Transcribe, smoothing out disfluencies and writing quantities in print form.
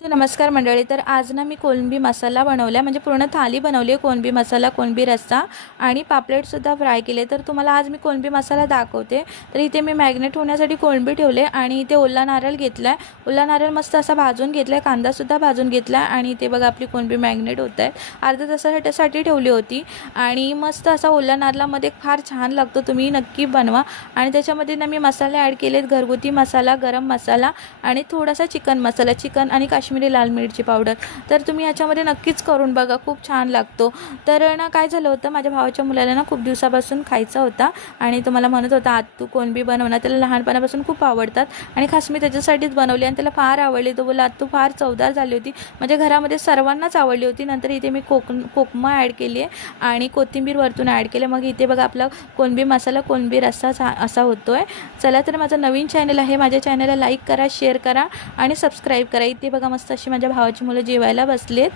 तर नमस्कार मंडळी. तर आज ना मी कोळंबी मसाला बनवला, म्हणजे पूर्ण थाली बनवली आहे. कोळंबी मसाला, कोळंबी रस्सा आणि पापलेटसुद्धा फ्राय केले. तर तुम्हाला आज मी कोळंबी मसाला दाखवते. तर इथे मी मॅग्नेट होण्यासाठी कोळंबी ठेवले आणि इथे ओला नारळ घेतला आहे. ओला नारळ मस्त असा भाजून घेतला आहे, कांदासुद्धा भाजून घेतला आणि इथे बघा आपली कोळंबी मॅग्नेट होत आहे. अर्ध्या तासासाठी ठेवली होती आणि मस्त असा ओल्या नारळामध्ये फार छान लागतो. तुम्ही नक्की बनवा. आणि त्याच्यामध्ये ना मी मसाले ॲड केलेत, घरगुती मसाला, गरम मसाला आणि थोडासा चिकन मसाला, चिकन आणि काश्मीरी लाल मिरची पावडर. तर तुम्ही याच्यामध्ये नक्कीच करून बघा, खूप छान लागतो. तर ना काय झालं होतं, माझ्या भावाच्या मुलाला ना खूप दिवसापासून खायचा होता आणि तो मला म्हणत होता, आज तू कोळंबी बनव ना. त्याला लहानपणापासून खूप आवडतात आणि खास मी त्याच्यासाठीच बनवली आणि त्याला फार आवडली. तो बोला, आज तू फार चवदार झाली होती. म्हणजे घरामध्ये सर्वांनाच आवडली होती. नंतर इथे मी कोकमा ॲड केली आहे आणि कोथिंबीर वरतून ॲड केले. मग इथे बघा आपला कोळंबी मसाला, कोळंबी रस्सा असा होतो आहे. चला, तर माझं नवीन चॅनल आहे, माझ्या चॅनलला लाईक करा, शेअर करा आणि सबस्क्राईब करा. इथे बघा मस्त अशी माझ्या भावाची मुलं जेवायला बसलेत.